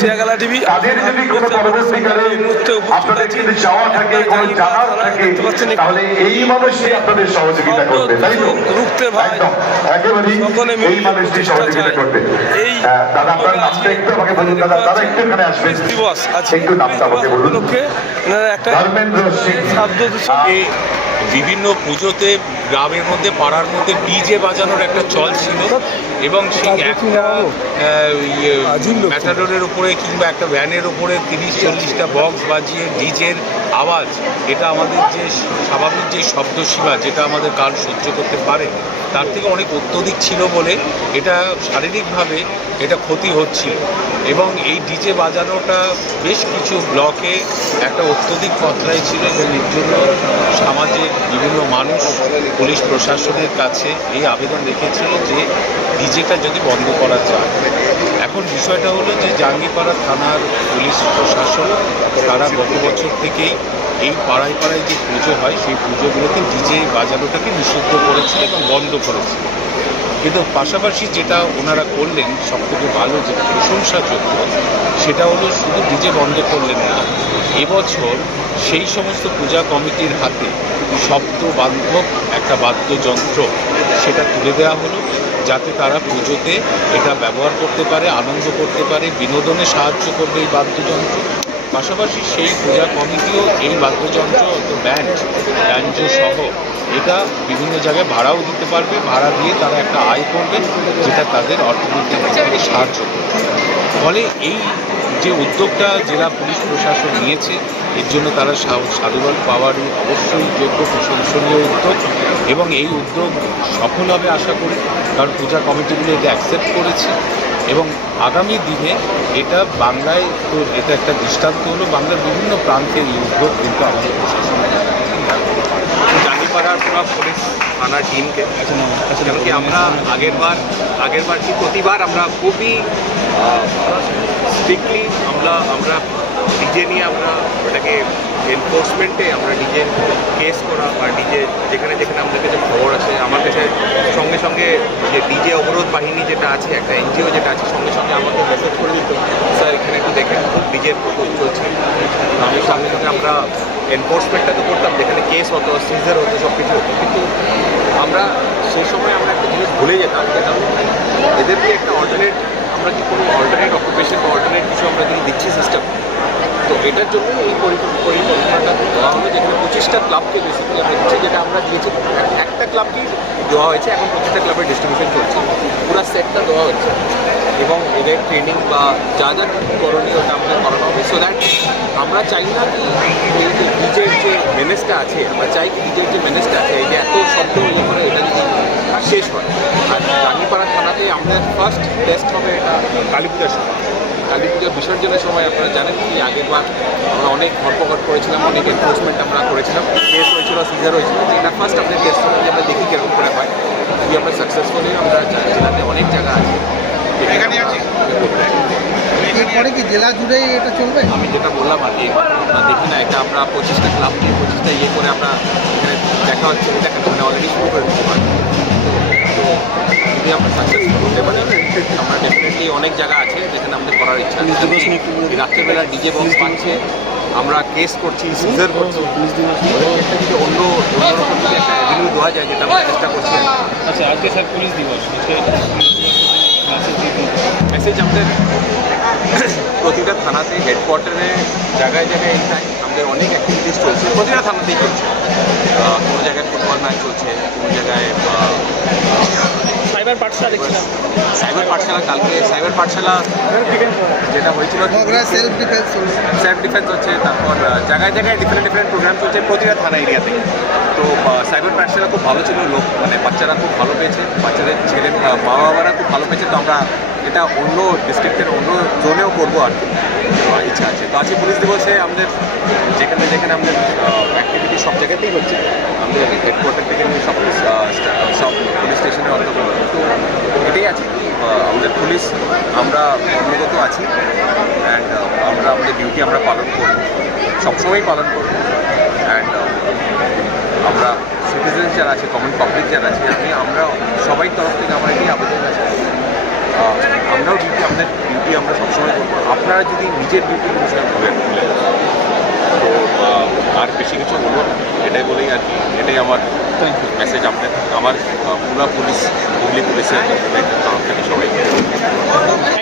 সিয়াগালা TV তাদের যদি কোনো পরবর্তীকালে আপনাদের যদি চাওয়া থাকে, কোনো জানার থাকে, তাহলে এই মানুষই আপনাদের সহযোগিতা করবে, তাই তো? একদম একেবারেই এই মানুষটি সহযোগিতা করবে। দাদা আপনার নামটা একটু আমাকে বলুন। দাদা দাদা একটু এখানে আসবেন, একটু নামটা আমাকে বলুন। ধর্মেন্দ্র সিং। বিভিন্ন পুজোতে গ্রামের মধ্যে পাড়ার মধ্যে ডিজে বাজানোর একটা চল ছিল এবং সেই একটা ম্যাটাডোরের উপরে কিংবা একটা ভ্যানের উপরে 30-40টা বক্স বাজিয়ে ডিজের আওয়াজ, এটা আমাদের যে স্বাভাবিক যে শব্দসীমা যেটা আমাদের কান সহ্য করতে পারে তার থেকে অনেক অত্যধিক ছিল বলে এটা শারীরিকভাবে এটা ক্ষতি হচ্ছিল এবং এই ডিজে বাজানোটা বেশ কিছু ব্লকে একটা অত্যধিক মাত্রায় ছিল এবং এর জন্য সমাজের বিভিন্ন মানুষ পুলিশ প্রশাসনের কাছে এই আবেদন রেখেছিল যে ডিজেটা যদি বন্ধ করা যায়। এখন বিষয়টা হলো যে জাঙ্গিপাড়া থানার পুলিশ প্রশাসন তারা গত বছর থেকেই এই পাড়ায় পাড়ায় যে পুজো হয় সেই পুজোগুলোতে ডিজে বাজানোটাকে নিষিদ্ধ করেছিল এবং বন্ধ করেছিল। কিন্তু পাশাপাশি যেটা ওনারা করলেন সবথেকে ভালো, যেটা প্রশংসাযোগ্য, সেটা হলো শুধু ডিজে বন্ধ করলেন না, এবছর সেই সমস্ত পূজা কমিটির হাতে শব্দ বান্ধব একটা বাদ্যযন্ত্র সেটা তুলে দেওয়া হলো, যাতে তারা পুজোতে এটা ব্যবহার করতে পারে, আনন্দ করতে পারে, বিনোদনে সাহায্য করবে এই বাদ্যযন্ত্র। পাশাপাশি সেই পূজা কমিটিও এই বাদ্যযন্ত্র ব্যাঞ্জো সহ এটা বিভিন্ন জায়গায় ভাড়াও দিতে পারবে, ভাড়া দিয়ে তারা একটা আয় করবে যেটা তাদের অর্থনৈতিকভাবে সাহায্য করবে। ফলে এই যে উদ্যোগটা জেলা পুলিশ প্রশাসন নিয়েছে এর জন্য তারা সাধুবাদ পাওয়ারই অবশ্যই যোগ্য, প্রশংসনীয় উদ্যোগ এবং এই উদ্যোগ সফল হবে আশা করি, কারণ পূজা কমিটিগুলো এটা অ্যাকসেপ্ট করেছে এবং আগামী দিনে এটা বাংলায় তো এটা একটা দৃষ্টান্ত হলো, বাংলার বিভিন্ন প্রান্তে এই উদ্যোগ কিন্তু আমাদের প্রশাসন জাঙ্গিপাড়ার পুরো পুলিশ থানার টিমকে, কেন কি আমরা আগেরবার কি প্রতিবার আমরা খুবই স্ট্রিক্টলি আমরা ডিজে নিয়ে আমরা ওটাকে এনফোর্সমেন্টে আমরা ডিজে কেস করা বা ডিজে যেখানে যেখানে আমাদের কাছে খবর আছে, আমার কাছে সঙ্গে সঙ্গে যে ডিজে অবরোধ বাহিনী যেটা আছে, একটা এনজিও যেটা আছে, সঙ্গে সঙ্গে আমাকে মেসেজ করে দিত, স্যার এখানে একটু দেখেন খুব ডিজের প্রকোপ চলছে। আমি সঙ্গে সঙ্গে আমরা এনফোর্সমেন্টটা তো করতাম, যেখানে কেস হতো, সিজার হতো, সব কিছু হতো, কিন্তু আমরা সেই সময় আমরা একটা জিনিস ভুলে যেতাম, এদেরকে একটা অল্টারনেট, আমরা কি কোনো অল্টারনেট অকুপেশন বা অল্টারনেট কিছু আমরা যদি দিচ্ছি সিস্টেম, তো এটার জন্য এই পরিকল্পনাটা দেওয়া হলো, যেখানে 25টা ক্লাবকে বেসিক্যালি আমরা দিচ্ছি, যেটা আমরা দিয়েছি একটা ক্লাবকেই দেওয়া হয়েছে, এখন 25টা ক্লাবের ডিস্ট্রিবিউশন চলছে, পুরো সেটটা দেওয়া হচ্ছে এবং এদের ট্রেনিং বা যা যা করণীয় ওটা আমাদের করানো হবে। সো দ্যাট আমরা চাই না কি এই যে ডিজের যে মেনেজটা আছে, আমরা চাই কি ডিজের যে মেনেজটা আছে, এই যে এত শব্দ ইয়ে করে এটা যদি শেষ হয়। আর জাঙ্গিপাড়া থানাতে আমাদের ফার্স্ট টেস্ট হবে এটা কালী পূজার সময়। কালী পূজার বিসর্জনের সময় আপনারা জানেন কি আগেরবার আমরা অনেক ধরপকড় করেছিলাম, অনেক এনফোর্সমেন্ট আমরা করেছিলাম, কেস হয়েছিল, সিজার হয়েছিল, এটা ফার্স্ট আমাদের টেস্ট হবে, আমরা দেখি কীরকম করে হয়। যদি আমরা সাকসেসফুলি, আমরা জেলাতে অনেক জায়গা আছে এখানে আছে, এরপরে কি জেলা জুড়েই এটা চলবে? আমি যেটা বললাম আর কি, দেখি না এটা আমরা 25টা ক্লাব নিয়ে 25টা ইয়ে করে আমরা এখানে দেখা হচ্ছে, দেখানো মানে অলরেডি শুরু করে দিতে পারি। তো যদি আমরা সাকসেসফুল হতে পারি, আমরা ডেফিনেটলি অনেক জায়গা আছে যেখানে আমাদের করার ইচ্ছা। রাত্রেবেলা ডিজে বক্স পাচ্ছে, আমরা কেস করছি, সিজার করছি, এটা যদি অন্যরকম যদি একটা অ্যাভিনিউ দেওয়া যায়, যেটা আমরা চেষ্টা করছি। আচ্ছা, আজকে স্যার পুলিশ দিবস, মেসেজ আমাদের প্রতিটা থানাতে, হেডকোয়ার্টারে, জায়গায় জায়গায় এই টাইম আমাদের অনেক অ্যাক্টিভিটিস চলছে, প্রতিটা থানাতেই চলছে। কোনো জায়গায় ফুটবল ম্যাচ চলছে, কোনো জায়গায় সাইবার পাঠশালা দেখছিলাম, সাইবার পাঠশালা, কালকে সাইবার পাঠশালা যেটা হয়েছিল, সেলফ ডিফেন্স হচ্ছে, তারপর জায়গায় জায়গায় ডিফারেন্ট প্রোগ্রাম চলছে প্রতিটা থানা এরিয়াতে। তো সাইবার পাঠশালা খুব ভালো ছিল, মানে বাচ্চারা খুব ভালো পেয়েছে, বাচ্চাদের মা বাবারা খুব ভালো পেয়েছে। তো আমরা এটা অন্য ডিস্ট্রিক্টের অন্য জোনেও করবো আর কি, ইচ্ছা আছে। তো আজকে পুলিশ দিবসে আমাদের যেখানে যেখানে আমাদের অ্যাক্টিভিটি সব জায়গাতেই হচ্ছে, আমাদের হেডকোয়ার্টার থেকে নিয়ে সব পুলিশ স্টেশনের অন্তর্গত। তো এটাই আছে, আমাদের পুলিশ আমরা কর্মরত আছি অ্যান্ড আমরা আমাদের ডিউটি আমরা পালন করব, সবসময়ই পালন করব। অ্যান্ড আমরা সিটিজেন যারা আছে, কমন পাবলিক যারা আছে, আমরা সবাই তরফ থেকে আমার এটি আবেদন আছে, আমরাও আমাদের ডিউটি আমরা সবসময় করবো। আপনারা আপনারা যদি নিজের ডিউটিগুলো ভুলে যান। তো আর বেশি কিছু বলবো না, এটাই বলেই আর কি, এটাই আমার মেসেজ আপনার, আমার পুরা পুলিশের তরফ থেকে সবাইকে।